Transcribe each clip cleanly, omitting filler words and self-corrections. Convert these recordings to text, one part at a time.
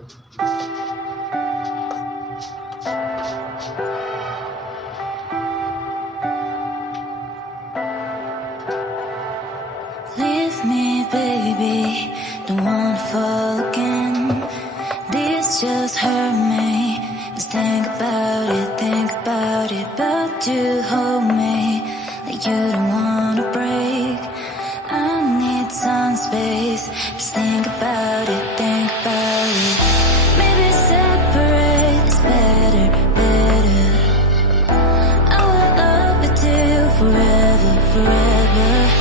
Leave me, baby, don't wanna fall again. This just hurt me. Just think about it, but you hold me like you don't wanna break. I need some space. Just think about it, Maybe separate is better, better. I will love you till forever, forever.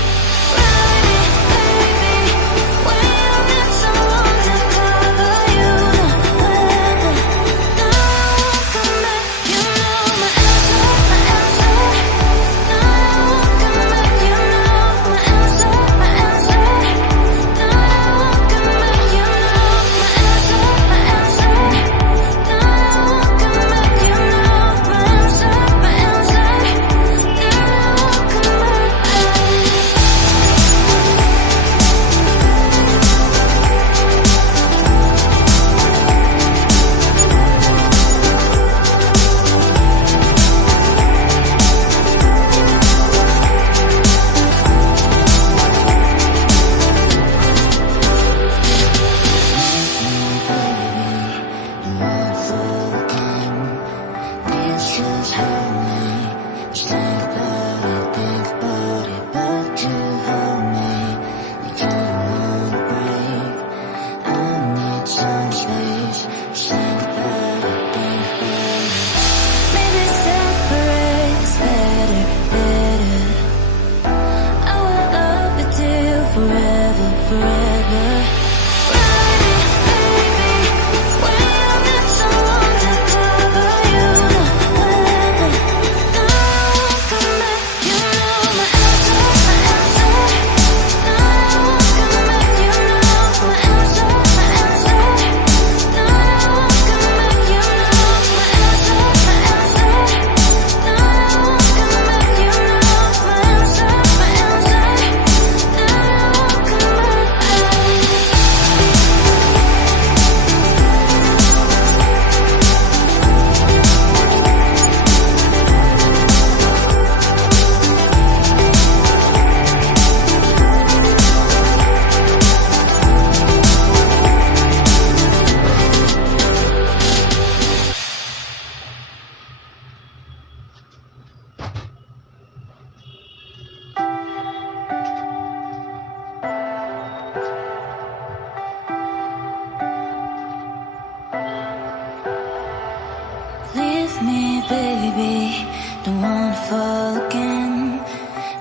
Leave me, baby, don't wanna fall again.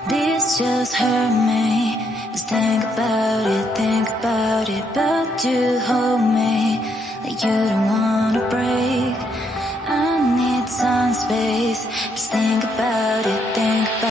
This just hurt me. Just think about it, but you hold me like you don't want